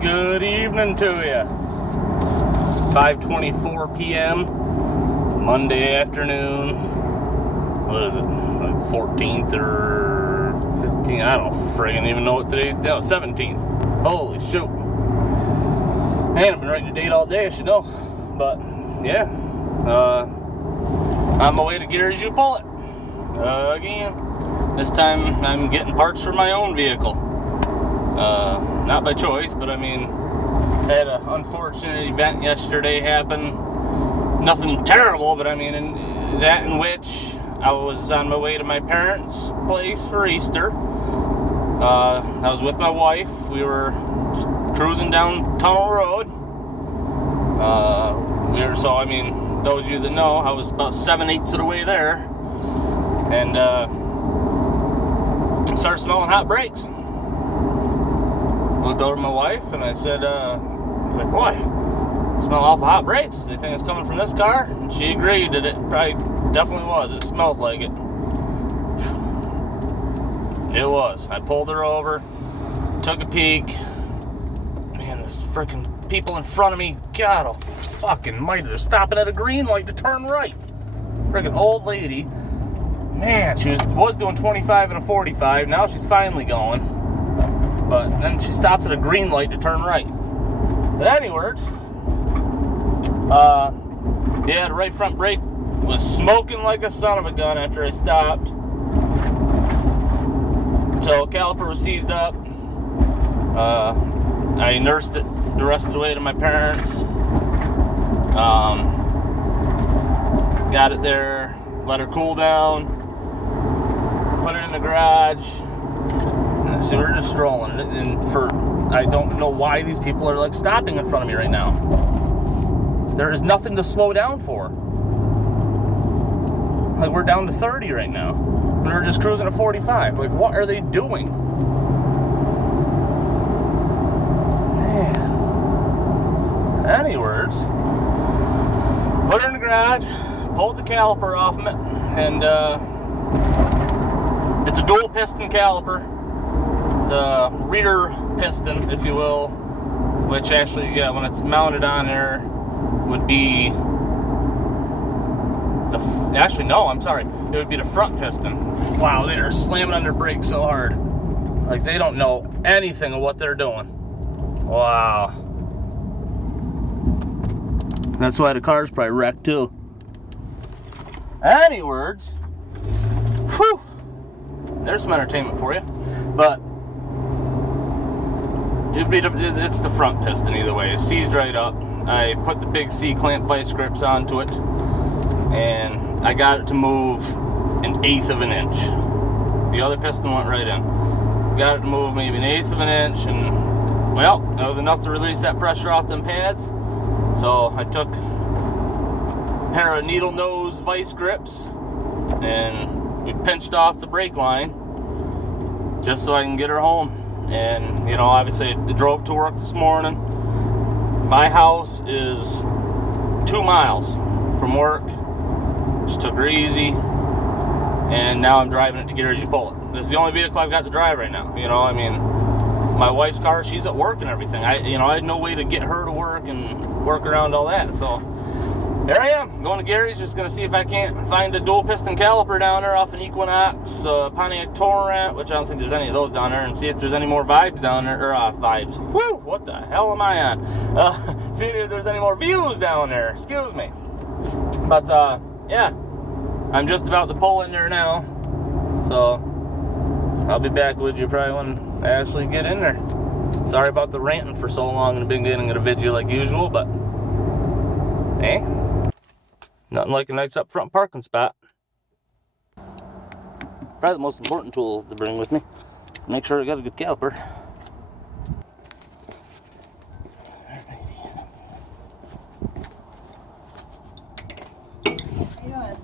Good evening to you. 5:24 p.m. Monday afternoon. What is it? Like 14th or 15th? I don't friggin' even know what today is. No, 17th. Holy shoot. Man, I've been writing a date all day, I should know. But, yeah. On my way to Gary's U Pull It. Again. This time I'm getting parts for my own vehicle. Not by choice, but I mean, I had an unfortunate event yesterday happen. Nothing terrible, but I mean, in which I was on my way to my parents' place for Easter. I was with my wife. We were just cruising down Tunnel Road. So I mean, those of you that know, I was about 7/8 of the way there, and started smelling hot brakes. Looked over at my wife and I said, I was like, boy, smell awful hot brakes. Do you think it's coming from this car? And she agreed that it probably definitely was. It smelled like it. It was. I pulled her over, took a peek. Man, this freaking people in front of me, God, oh, fucking mighty. They're stopping at a green light to turn right. Freaking old lady. Man, she was doing 25 and a 45. Now she's finally going. But then she stops at a green light to turn right. But anyways, yeah, the right front brake was smoking like a son of a gun after I stopped. So caliper was seized up. I nursed it the rest of the way to my parents. Got it there, let her cool down, put it in the garage. So we're just strolling, and I don't know why these people are like stopping in front of me right now. There is nothing to slow down for. Like, we're down to 30 right now, and we're just cruising at 45. Like, what are they doing? Man. Any words? Put her in the garage, pulled the caliper off of it, and it's a dual piston caliper. The rear piston, if you will, which actually, yeah, when it's mounted on there, would be actually, no, I'm sorry. It would be the front piston. Wow, they are slamming on their brakes so hard. Like, they don't know anything of what they're doing. Wow. That's why the car's probably wrecked, too. Any words? Whew. There's some entertainment for you. But it's the front piston either way. It's seized right up. I put the big C-clamp vice grips onto it, and I got it to move 1/8 of an inch. The other piston went right in. Got it to move maybe 1/8 of an inch, and well, that was enough to release that pressure off them pads. So I took a pair of needle nose vice grips, and we pinched off the brake line just so I can get her home. And, you know, obviously I drove to work this morning. My house is 2 miles from work. Just took her easy. And now I'm driving it to Gary's U Pull It. This is the only vehicle I've got to drive right now. You know, I mean, my wife's car, she's at work and everything. I had no way to get her to work and work around all that. So here I am, going to Gary's, just going to see if I can't find a dual piston caliper down there off an Equinox, Pontiac Torrent, which I don't think there's any of those down there, and see if there's any more vibes down there, or vibes, whoo, what the hell am I on? See if there's any more views down there, excuse me. But, yeah, I'm just about to pull in there now, so I'll be back with you probably when I actually get in there. Sorry about the ranting for so long in the beginning of the video like usual, but, hey. Nothing like a nice up front parking spot. Probably the most important tool to bring with me. Make sure I got a good caliper.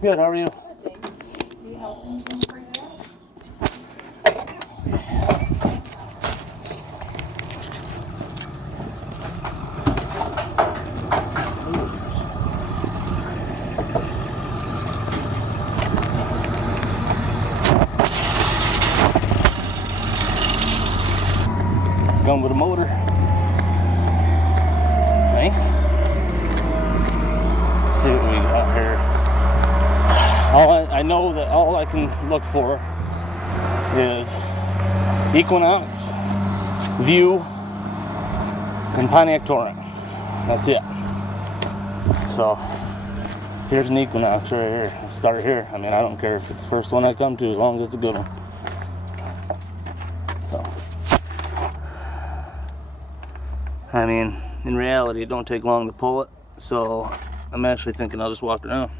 Good, how are you? Do you help anything for that? Come with a motor. eh? Let's see what we got here. I know that all I can look for is Equinox, View, and Pontiac Torrent. That's it. So here's an Equinox right here. Let's start here. I mean, I don't care if it's the first one I come to, as long as it's a good one. So, I mean, in reality, it don't take long to pull it. So I'm actually thinking I'll just walk around.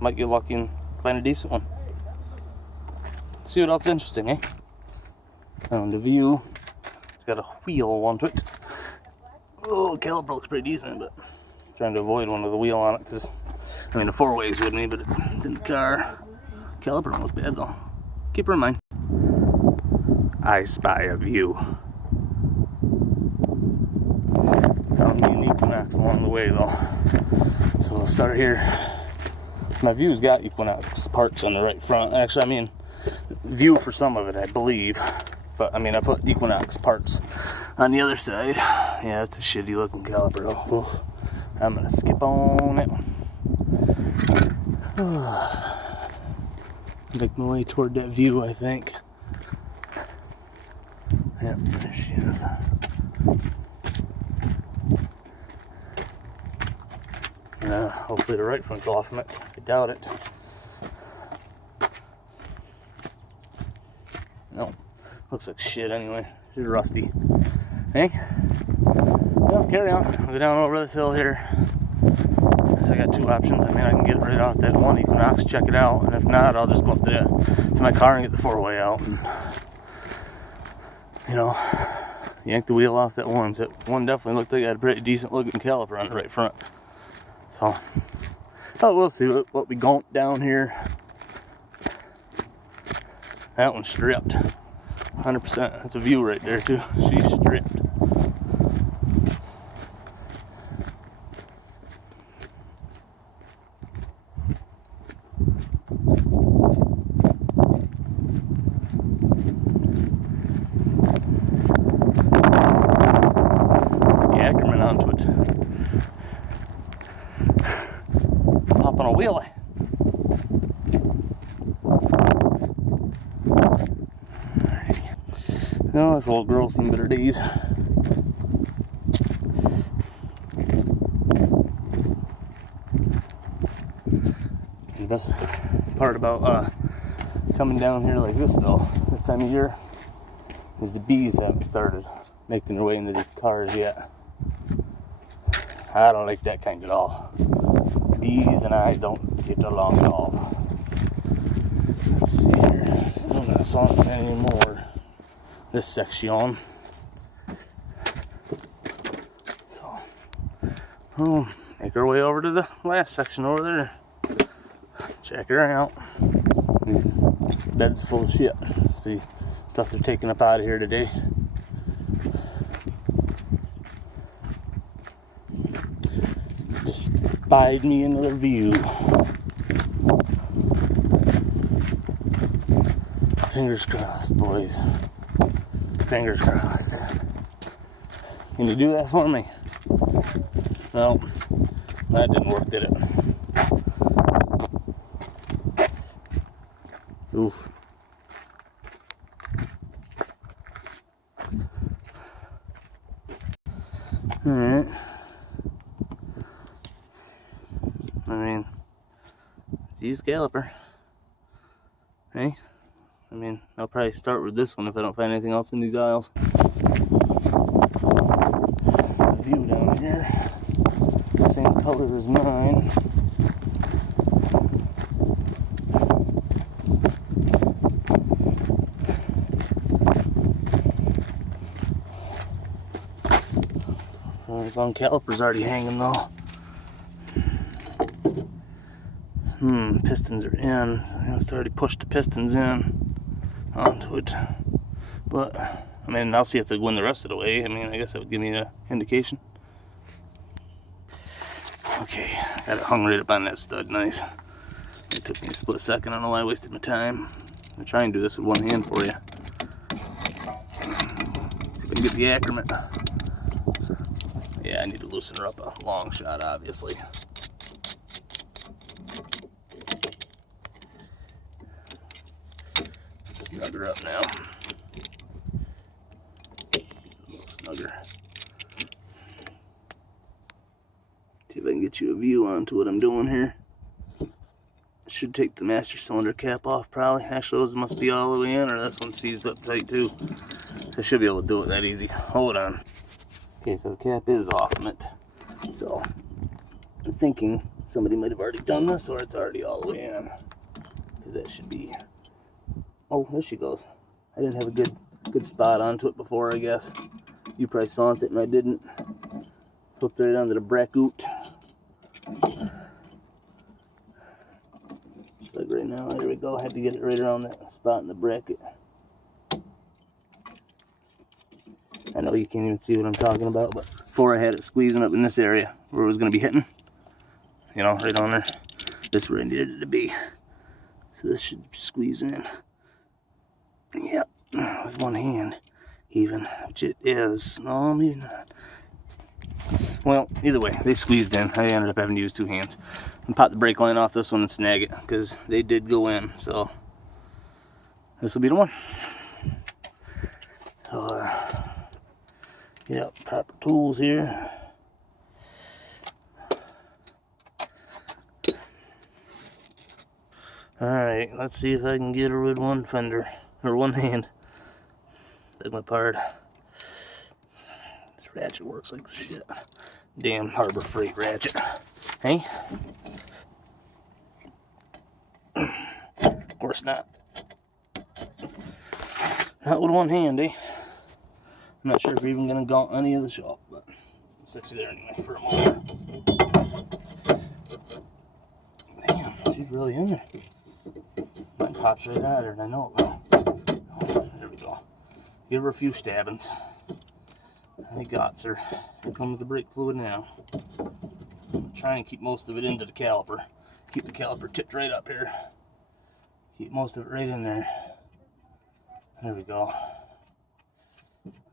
Might get lucky and find a decent one. See what else is interesting, eh? And the View, it's got a wheel onto it. Oh, caliper looks pretty decent, but I'm trying to avoid one with a wheel on it because, I mean, the 4-way's with me, but it's in the car. Caliper don't look bad though. Keep her in mind. I spy a View. Found me an Equinox along the way though. So I'll start here. My View's got Equinox parts on the right front. Actually, I mean, View for some of it, I believe. But, I mean, I put Equinox parts on the other side. Yeah, it's a shitty looking caliper though. Oof. I'm going to skip on it. Make my way toward that View, I think. Yep, there she is. Hopefully the right front's off from it. I doubt it. No, looks like shit anyway. She's rusty. Hey? Well, carry on. I'll go down over this hill here. So I got two options. I mean, I can get right off that one Equinox, check it out, and if not, I'll just go up to my car and get the 4-way out. And, you know, yank the wheel off that one. That one definitely looked like it had a pretty decent looking caliper on the right front. So, but we'll see what we got down here. That one's stripped. 100%. That's a View right there too. She's stripped. Put the Ackerman onto it. Hop on a wheelie. No, this old girl's seen better days. The best part about coming down here like this though, this time of year, is the bees haven't started making their way into these cars yet. I don't like that kind at all. Bees and I don't get along at all. Let's see here. Still not saw anymore. This section. So, we'll make our way over to the last section over there. Check her out. These beds full of shit. Must be stuff they're taking up out of here today. Just spied me another View. Fingers crossed, boys. Fingers crossed. Can you do that for me? No, that didn't work, did it? Oof. Alright. I mean, it's a used caliper. Hey? I mean, I'll probably start with this one if I don't find anything else in these aisles. The View down here, same color as mine. The long caliper's already hanging though. Pistons are in. It's already pushed the pistons in onto it, but I mean, I'll see if they win the rest of the way. I mean, I guess that would give me an indication. Okay, got it hung right up on that stud. Nice. It took me a split second. I don't know why I wasted my time. I'll try and do this with one hand for you. See if I can get the Ackerman. Yeah, I need to loosen her up a long shot, obviously. Snug her up now. A little snugger. See if I can get you a view onto what I'm doing here. I should take the master cylinder cap off probably. Actually, those must be all the way in, or this one's seized up tight too. So I should be able to do it that easy. Hold on. Okay, so the cap is off from it. So I'm thinking somebody might have already done this, or it's already all the way in. Because that should be. Oh, there she goes. I didn't have a good spot onto it before, I guess. You probably saw it and I didn't. Hooked right onto the bracket. Just like right now. There we go. I had to get it right around that spot in the bracket. I know you can't even see what I'm talking about, but before I had it squeezing up in this area where it was going to be hitting, you know, right on there. This is where I needed it to be. So this should squeeze in. Yep, with one hand, even, which it is. No, maybe not. Well, either way, they squeezed in. I ended up having to use two hands. And pop the brake line off this one and snag it, because they did go in. So, this will be the one. So, yep, proper tools here. Alright, let's see if I can get her with one fender. Or one hand. Beg my pardon. This ratchet works like shit. Damn Harbor Freight ratchet. Hey? Of course not. Not with one hand, eh? I'm not sure if we're even gonna gaunt any of the shop, but I'll set you there anyway for a moment. Damn, she's really in there. Mine pops right at her, and I know it will. There we go. Give her a few stabbings. I got her. Here comes the brake fluid now. I'm trying to keep most of it into the caliper. Keep the caliper tipped right up here. Keep most of it right in there. There we go.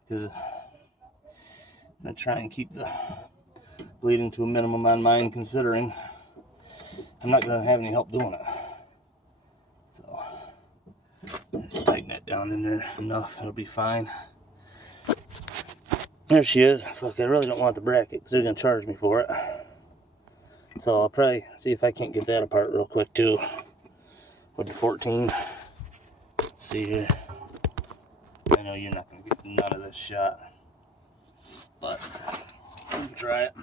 Because I'm going to try and keep the bleeding to a minimum on mine, considering I'm not going to have any help doing it. So, tighten that down in there enough. It'll be fine. There she is. Fuck, I really don't want the bracket because they're going to charge me for it. So I'll probably see if I can't get that apart real quick too. With the 14. Let's see here. I know you're not going to get none of this shot. But, we can try it.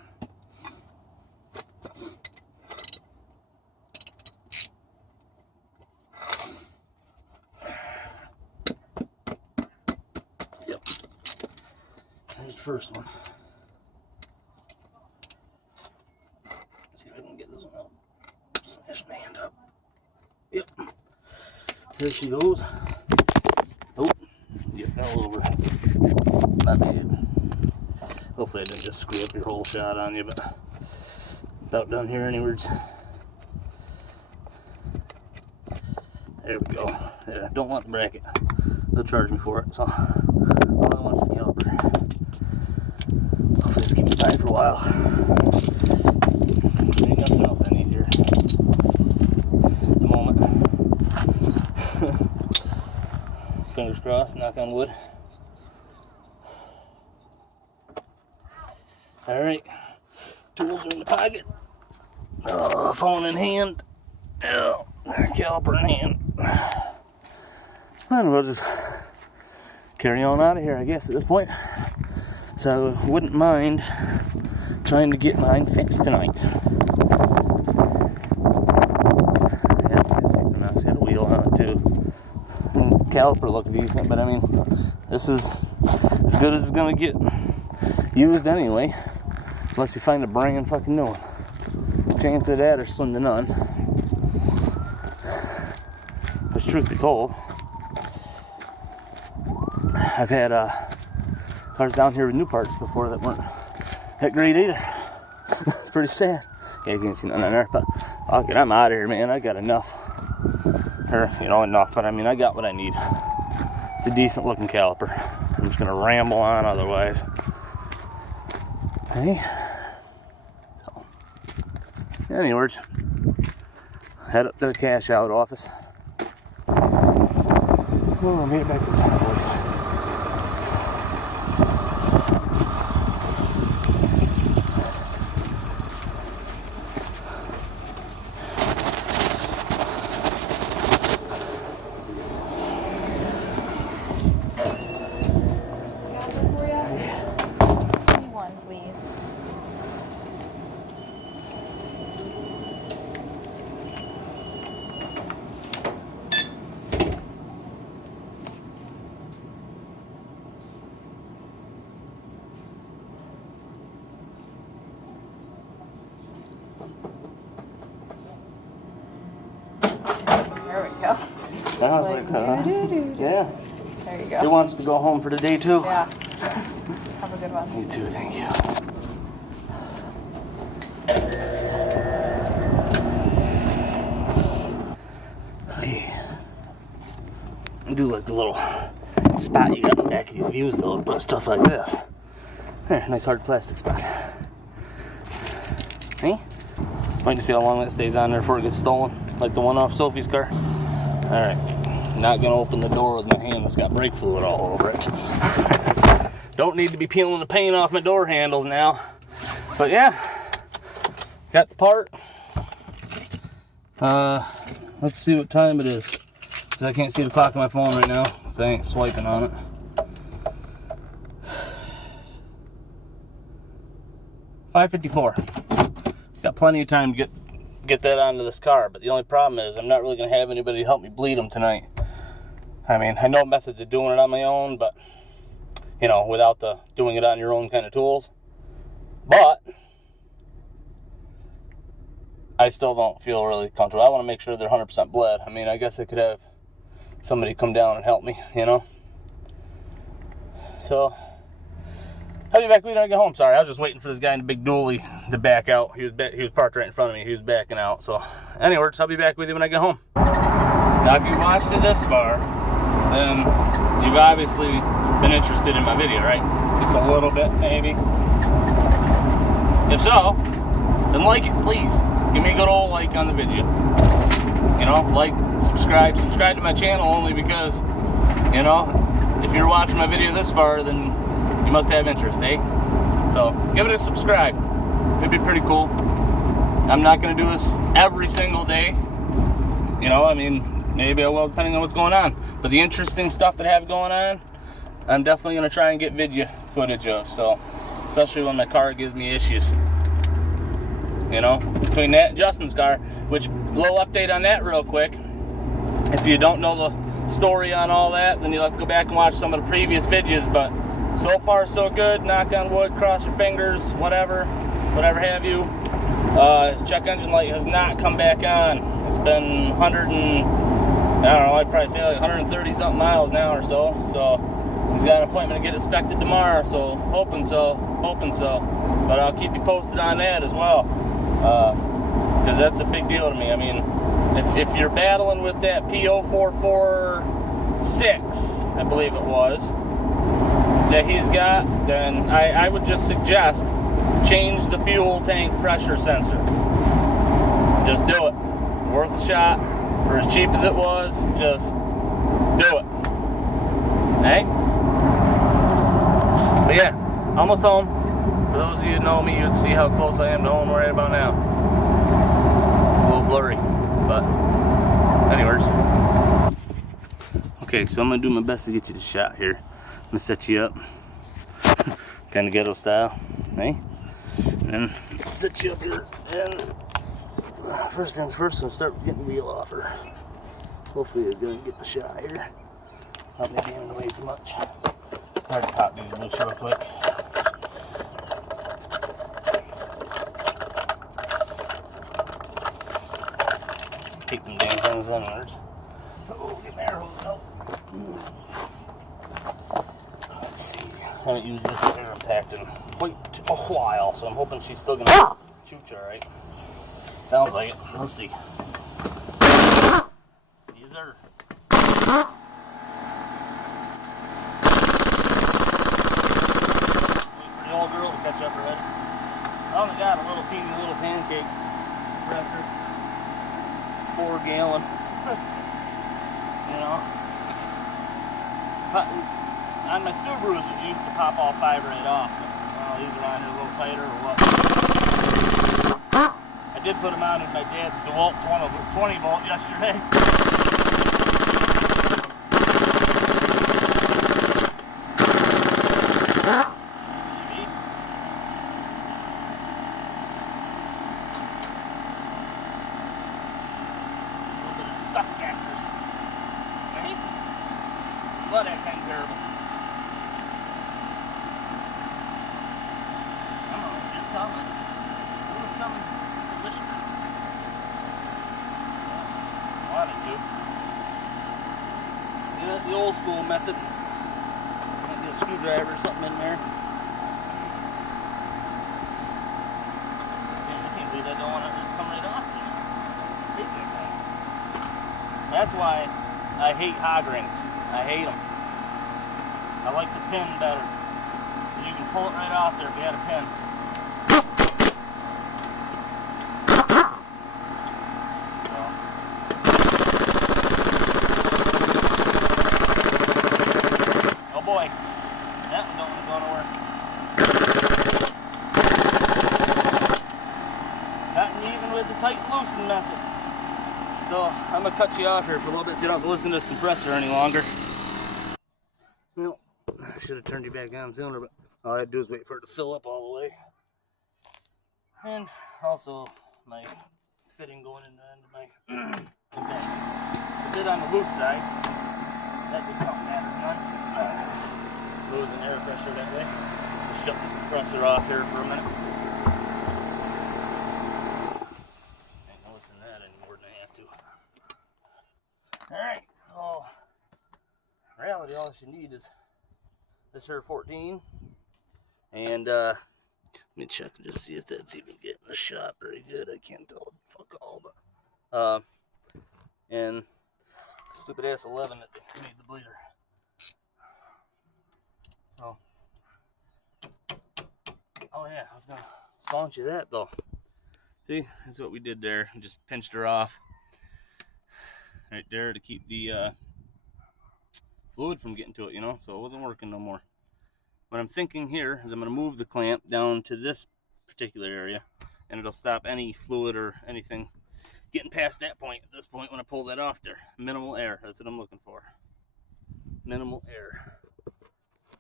There's the first one. Let's see if I can get this one out. Smash my hand up. Yep. There she goes. Oh, you fell over. Not bad. Hopefully I didn't just screw up your whole shot on you, but about done here anyways. There we go. Yeah, don't want the bracket. They'll charge me for it, so all I want is the caliper. Hopefully this keeps me tight for a while. Ain't nothing else I need here at the moment. Fingers crossed, knock on wood. Alright, tools are in the pocket. Phone in hand. Caliper in hand. And we'll just carry on out of here, I guess, at this point. So I wouldn't mind trying to get mine fixed tonight. Yeah, it's got a wheel on it too. And caliper looks decent, but I mean, this is as good as it's gonna get used anyway, unless you find a brand fucking new one. Chance of that are slim to none. Because truth be told, I've had cars down here with new parts before that weren't that great either. It's pretty sad. Yeah, you can't see nothing in there, but okay, I'm out of here, man. I got enough. Or, enough, but I mean, I got what I need. It's a decent looking caliper. I'm just gonna ramble on otherwise. Hey. So, anyways, head up to the cash out office. Oh, made it back to the top, boys. There we go. I was like, yeah. There you go. He wants to go home for the day too. Yeah. Have a good one. You too, thank you. I do like the little spot you got in the back of these views though, to put stuff like this. There, nice hard plastic spot. Hey? Waiting to see how long that stays on there before it gets stolen, like the one off Sophie's car. Alright, not gonna open the door with my hand that's got brake fluid all over it. Don't need to be peeling the paint off my door handles now. But yeah, got the part. Let's see what time it is. Cause I can't see the clock on my phone right now, so I ain't swiping on it. $5:54. Got plenty of time to get that onto this car, but the only problem is I'm not really gonna have anybody help me bleed them tonight. I mean, I know methods of doing it on my own, but you know, without the doing it on your own kind of tools. But I still don't feel really comfortable. I want to make sure they're 100% bled. I mean, I guess I could have somebody come down and help me, you know. So I'll be back when I get home. Sorry, I was just waiting for this guy in the big dually to back out. He was parked right in front of me. He was backing out. So anyways, I'll be back with you when I get home. Now, if you watched it this far, then you've obviously been interested in my video, right? Just a little bit, maybe. If so, then like it, please. Give me a good old like on the video. You know, like, subscribe to my channel only because, you know, if you're watching my video this far, then you must have interest, eh? So give it a subscribe. It'd be pretty cool. I'm not gonna do this every single day. You know, I mean, maybe I will depending on what's going on. But the interesting stuff that I have going on, I'm definitely gonna try and get video footage of. So, especially when my car gives me issues. You know, between that and Justin's car, which, little update on that real quick. If you don't know the story on all that, then you'll have to go back and watch some of the previous videos. But so far, so good. Knock on wood, cross your fingers, whatever have you. His check engine light has not come back on. It's been 100 and, I don't know, I'd probably say like 130 something miles now or so. So he's got an appointment to get inspected tomorrow. So hoping so. But I'll keep you posted on that as well. Because that's a big deal to me. I mean, if you're battling with that P0446, I believe it was, that he's got, then I would just suggest change the fuel tank pressure sensor. Just do it. Worth a shot. For as cheap as it was, just do it. Hey? But yeah, almost home. For those of you who know me, you'd see how close I am to home right about now. A little blurry, but anyways. Okay, so I'm gonna do my best to get you the shot here. I'm gonna set you up, kind of ghetto style, hey? And set you up here, and first things first, I'm gonna start getting the wheel off her. Hopefully you're gonna get the shot here. Not maybe in the way too much. Hard to pop these loose real quick. Take them damn things inwards. Oh, get my arrows out. Let's see. I haven't used this air packed in quite a while, so I'm hoping she's still gonna shoot you alright. Sounds like it. Let's see. Yes, sir. Wait for the old girl to catch up already. I only got a little teeny little pancake compressor, 4 gallon. You know, on my Subarus it used to pop all 5 right off. But, these are on here a little tighter or what. I did put them on in my dad's DeWalt 20 volt yesterday. Stuck factors. Right? Well, that kind of terrible. I don't know, it's coming. It's coming. Delicious. I wanted to. Do it the old school method. Get a screwdriver or something in there. I can't believe I don't want to just come right off. That's why I hate hog rings. I hate them. I like the pin better. You can pull it right off there if you had a pin. So. Oh boy, that one don't want to go nowhere. Gotten even with the tight loosen method. So I'm going to cut you off here for a little bit so you don't have to listen to this compressor any longer. Well, I should have turned you back on sooner, but all I had to do is wait for it to fill up all the way. And also my fitting going into my bags. I did on the loose side. That did not matter none. Losing air pressure that way. Just shut this compressor off here for a minute. Alright, so reality all you need is this here 14, and let me check and just see if that's even getting the shot very good. I can't tell fuck all, but and stupid ass 11 that made the bleeder. So oh yeah, I was gonna launch you that though. See, that's what we did there. We just pinched her off right there to keep the fluid from getting to it, you know, so it wasn't working no more. What I'm thinking here is I'm going to move the clamp down to this particular area, and it'll stop any fluid or anything getting past that point. At this point, when I pull that off there, minimal air, that's what I'm looking for. Minimal air.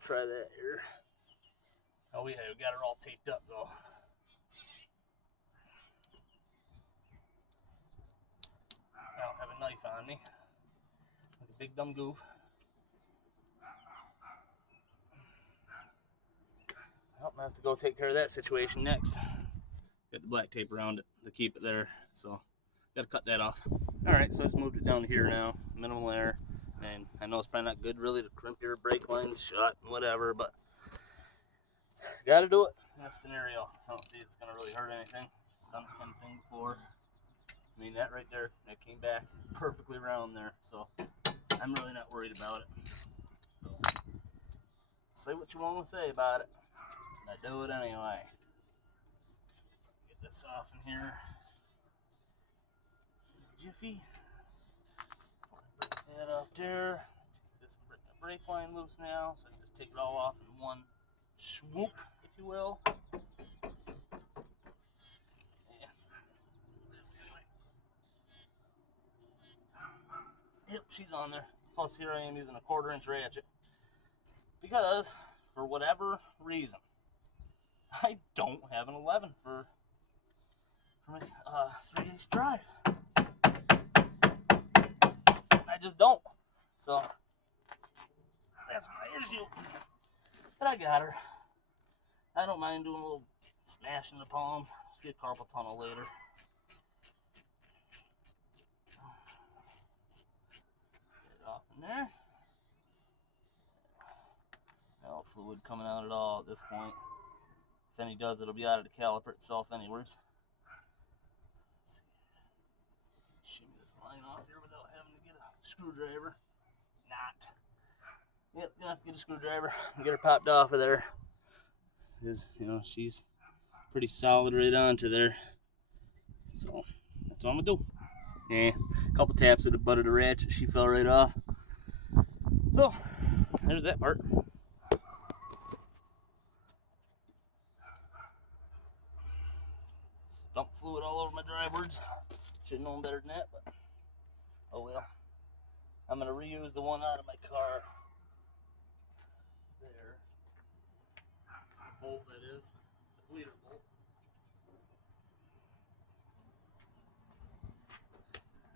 Try that here. Oh yeah, we got her all taped up though. I don't have a knife on me. Like a big dumb goof. Well, I have to go take care of that situation next. Got the black tape around it to keep it there, so got to cut that off. Alright, so I just moved it down to here now. Minimal air. And I know it's probably not good really to crimp your brake lines shut and whatever, but got to do it in this scenario. I don't see it's going to really hurt anything. I've done this kind of thing before. I mean, that right there, that came back perfectly round there, so I'm really not worried about it. So, say what you want to say about it. I do it anyway. Get this off in here. Jiffy. Break that up there. Take this and break my brake line loose now, so I can just take it all off in one swoop, if you will. Yep, she's on there. Plus here I am using a 1/4 inch ratchet. Because, for whatever reason, I don't have an 11 for my 3/8 drive. I just don't. So, that's my issue. But I got her. I don't mind doing a little smash in the palms. Just get carpal tunnel later. Get it off in there. No fluid coming out at all at this point. If any does, it'll be out of the caliper itself anyways. Let's see. Shimmy this line off here without having to get a screwdriver. Not. Yep, gonna have to get a screwdriver and get her popped off of there. Because, you know, she's pretty solid right onto there. So that's what I'm gonna do. Yeah, a couple taps at the butt of the ratchet, she fell right off. So there's that part. Dump fluid all over my drivewoods. Should have known better than that, but oh well. I'm gonna reuse the one out of my car. There. Bolt, that is. The bleeder bolt.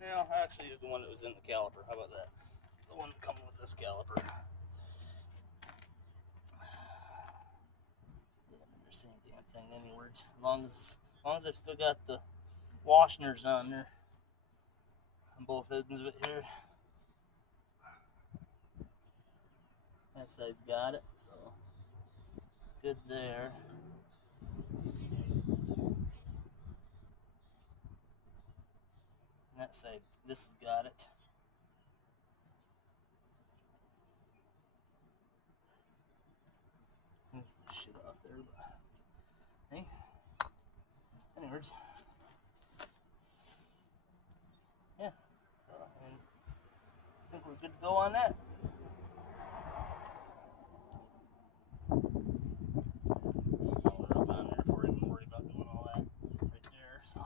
Yeah, I actually used the one that was in the caliper. How about that? The one that comes with this caliper. Yeah, they're the same damn thing anyways. As long as I've still got the washners on there on both ends of it here. That side's got it, so good there. And that side, this has got it. Get some shit off there, but hey. Anyways. Yeah. So I think we're good to go on that. Somewhere up on there before I even worry about doing all that. Right there, so.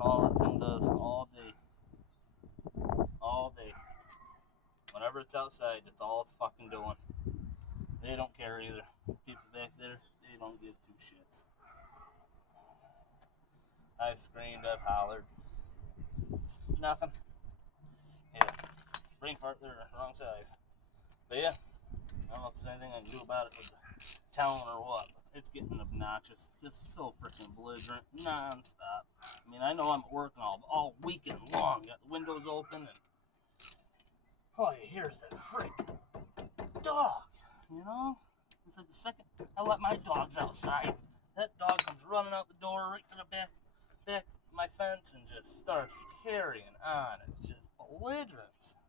All that thing does all day. Whenever it's outside, that's all it's fucking doing. They don't care either. People back there, they don't give two shits. I've screamed, I've hollered. Nothing. Yeah. Brain fart there, wrong size. But yeah, I don't know if there's anything I can do about it with the town or what. It's getting obnoxious. Just so freaking belligerent, non-stop. I mean, I know I'm working all weekend long. Got the windows open and all you hear is that freaking dog, you know? It's like the second I let my dogs outside, that dog comes running out the door right to the back of my fence and just starts carrying on. It's just belligerent.